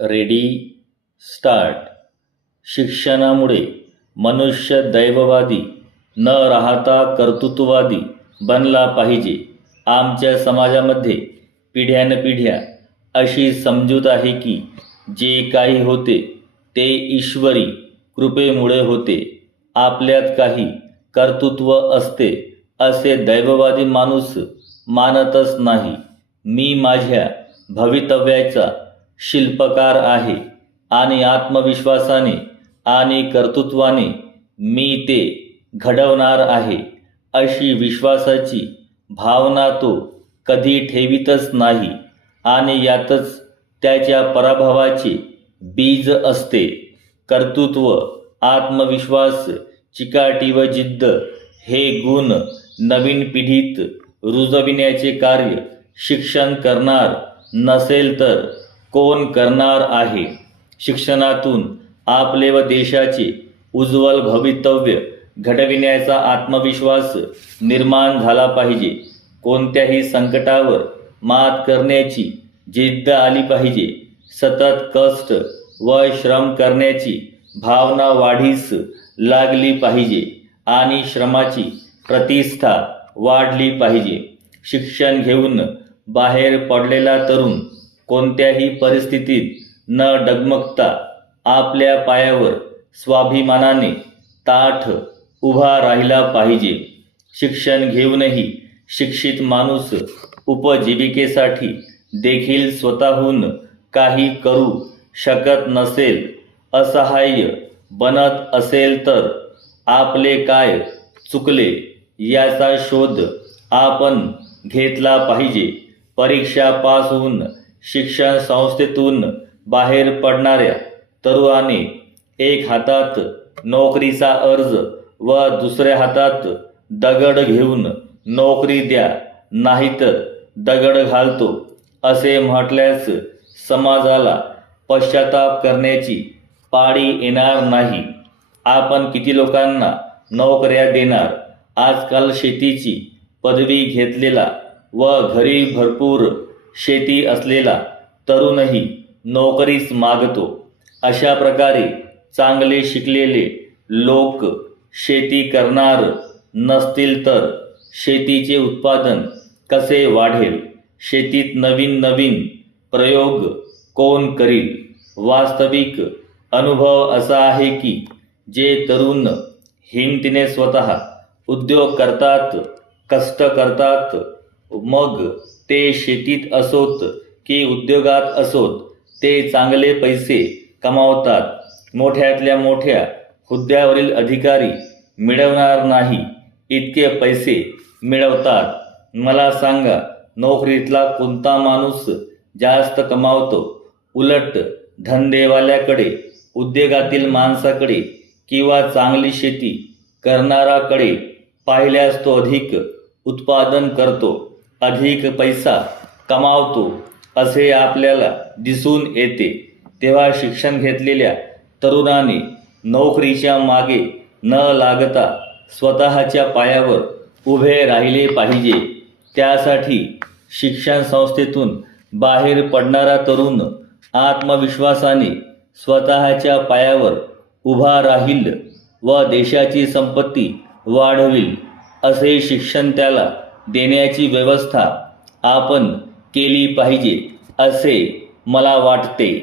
Ready start. शिक्षणामुळे मनुष्य दैववादी न राहता कर्तृत्ववादी बनला पाहिजे. आमच्या समाजामध्ये पिढ्यानपिढ्या अशी समजूत आहे की जे काही होते ते ईश्वरी कृपेमुळे होते. आपल्यात काही कर्तृत्व असते असे दैववादी माणूस मानतच नाही. मी माझ्या भवितव्याचा शिल्पकार आहे आणि आत्मविश्वासाने आणि कर्तृत्वाने मी ते घडवणार आहे अशी विश्वासाची भावना तो कधी ठेवीतच नाही आणि यातच त्याच्या पराभवाचे बीज असते. कर्तृत्व आत्मविश्वास चिकाटी व जिद्द हे गुण नवीन पिढीत रुजविण्याचे कार्य शिक्षण करणार नसेल तर कोण करणार आहे? शिक्षणातून आपले व देशाचे उज्ज्वल भवितव्य घडविण्याचा आत्मविश्वास निर्माण झाला पाहिजे. कोणत्याही संकटावर मात करण्याची जिद्द आली पाहिजे. सतत कष्ट व श्रम करण्याची भावना वाढीस लागली पाहिजे आणि श्रमाची प्रतिष्ठा वाढली पाहिजे. शिक्षण घेऊन बाहेर पडलेला तरुण कोणत्याही परिस्थितीत न डगमगता आपल्या पायावर स्वाभिमानाने ताठ उभा राहिला पाहिजे. शिक्षण घेऊनही शिक्षित माणूस उपजीविकेसाठी देखील स्वतःहून काही करू शकत नसेल असहाय्य बनत असेल तर आपले काय चुकले याचा शोध आपण घेतला पाहिजे. परीक्षा पास होऊन शिक्षण संस्थेतून बाहेर पडणाऱ्या तरुणाने एक हातात नोकरीचा अर्ज व दुसऱ्या हातात दगड घेऊन नोकरी द्या नाहीतर दगड घालतो असे म्हटल्यास समाजाला पश्चाताप करण्याची पाळी येणार नाही. आपण किती लोकांना नोकऱ्या देणार? आजकाल शेतीची पदवी घेतलेला व घरी भरपूर शेती असलेला तरुणही नोकरीस मागतो. अशा प्रकारे चांगले शिकलेले लोक शेती करणार नसतील तर शेतीचे उत्पादन कसे वाढेल? शेतीत नवीन नवीन प्रयोग कोण करील? वास्तविक अनुभव असा आहे की जे तरुण हिमतीने स्वतः उद्योग करतात कष्ट करतात मग ते शेतीत असोत की उद्योगात असोत ते चांगले पैसे कमावतात. मोठ्यातल्या मोठ्या हुद्द्यावरील अधिकारी मिळवणार नाही इतके पैसे मिळवतात. मला सांगा नोकरीतला कोणता माणूस जास्त कमावतो? उलट धंदेवाल्याकडे उद्योगातील माणसाकडे किंवा चांगली शेती करणाराकडे पाहिल्यास तो अधिक उत्पादन करतो. अधिक पैसा कमावतो असे आपल्याला दिसून येते. तेव्हा शिक्षण घेतलेल्या तरुणाने नोकरीच्या मागे न लागता स्वतःच्या पायावर उभे राहिले पाहिजे. त्यासाठी शिक्षण संस्थेतून बाहेर पडणारा तरुण आत्मविश्वासाने स्वतःच्या पायावर उभा राहील व देशाची संपत्ती वाढविल असे शिक्षण त्याला देण्याची व्यवस्था आपण केली पाहिजे असे मला वाटते.